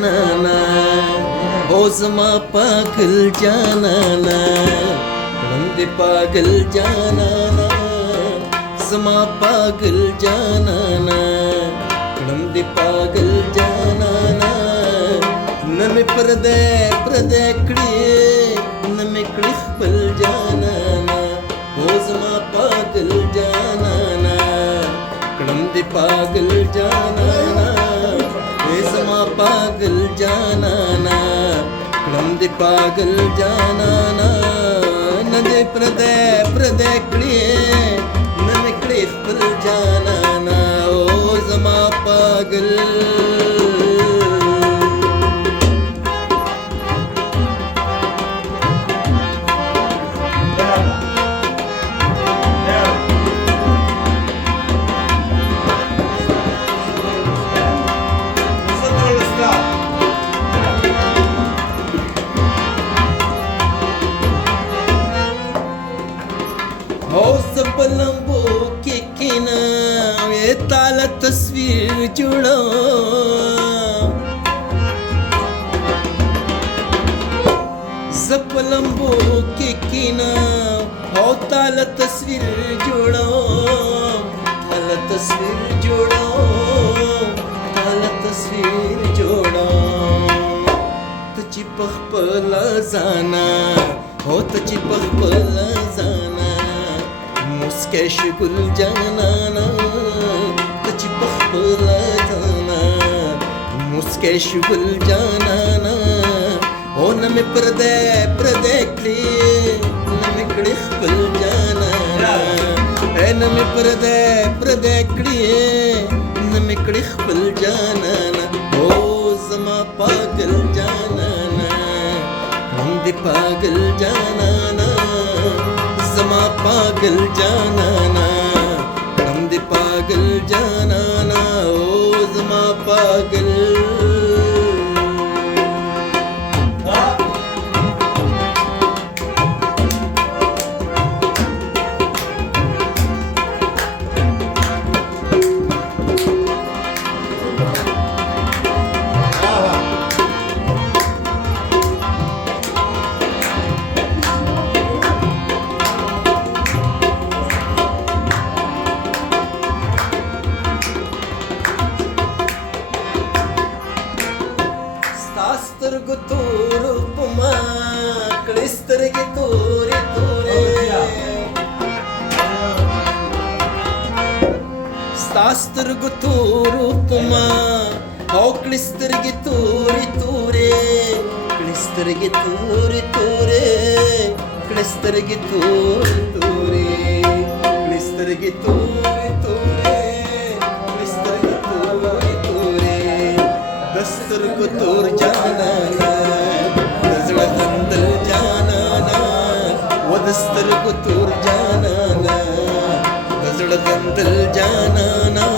جانانا او زما پاگل جانانا کړم دې پاگل جانانا زما پاگل جانانا کړم دې پاگل جانانا نمې پردې پردې کړې نمې کړې خپل جانانا او زما پاگل جانانا کړم دې پاگل جانانا زما پاگل جانانا کړم دې پاگل جانانا نه دې پردې پردې کړې نه مې کړې خپل جانانا او زما پاگل لمبو کې کینا وې تعالی تصویر جوړو زپ لمبو کې کینا او تعالی تصویر جوړو تعالی تصویر جوړو تعالی تصویر جوړو ته چې پخپل ځانا او ته چې پخپل ځانا مسکه شګل جانانا ته چې پخپل ځانا مسکه شګل جانانا او نه مې پردې پردې کړې نه مې کړې خپل جانانا نه مې پردې پردې کړې نه مې کړې خپل جانانا او زما پاگل جانانا هم دې پاگل جانانا زما پاگل جانانا کړم دې پاگل جانانا او زما پاگل سترګو تور پما کړې سترګې تورې تورې ستا سترګو تور پما او کړې سترګې تورې تورې کړې سترګې تورې تورې کړې سترګې تورې تورې کړې سترګې تورې تورې کړې سترګې تورې تورې دسترګو تور جانانا زړه غندل جانانا و دسترګو تور جانانا زړه غندل جانانا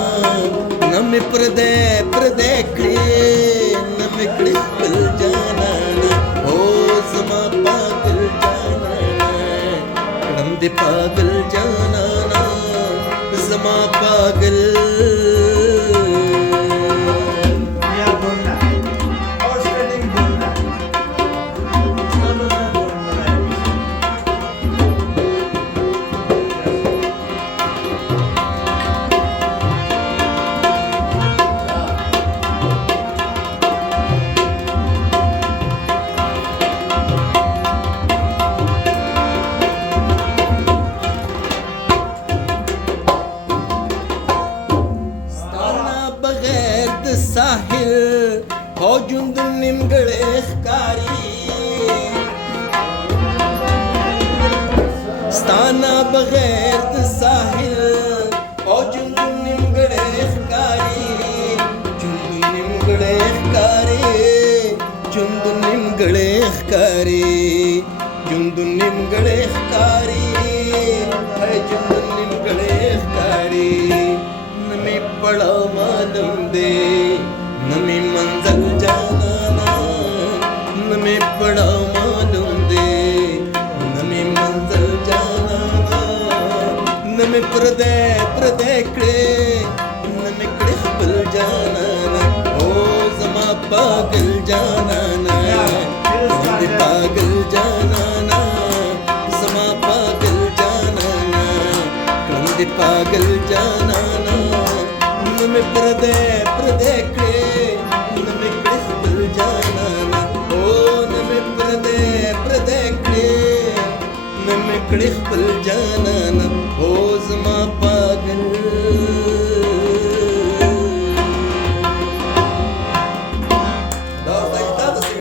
نمې پردې پردې کړې نمې کړې خپل جانانا او زما پاگل جانانا کړم دې پاگل جانانا زما پاگل ساحل او جند نیمګړې ښکاری ستانا بغیر د ساحل او جند نیمګړې ښکاری جند نیمګړې ښکاری جند نیمګړې ښکاری جند نیمګړې ښکاری جند نیمګړې ښکاری نمې پړاو معلوم دی نمې منزل جانانا نمې پړاو معلوم دی نمې منزل جانانا نمې پردې پردې کړې نمې کړې خپل جانانا او زما پاگل पागल जानाना कलम दे पागल जानाना समा पागल जानाना कलम दे पागल जानाना नमे पर्दे पर्दे कड़े नमे कड़े जानाना ओ नमे पर्दे पर्दे कड़े नमे कड़े जानाना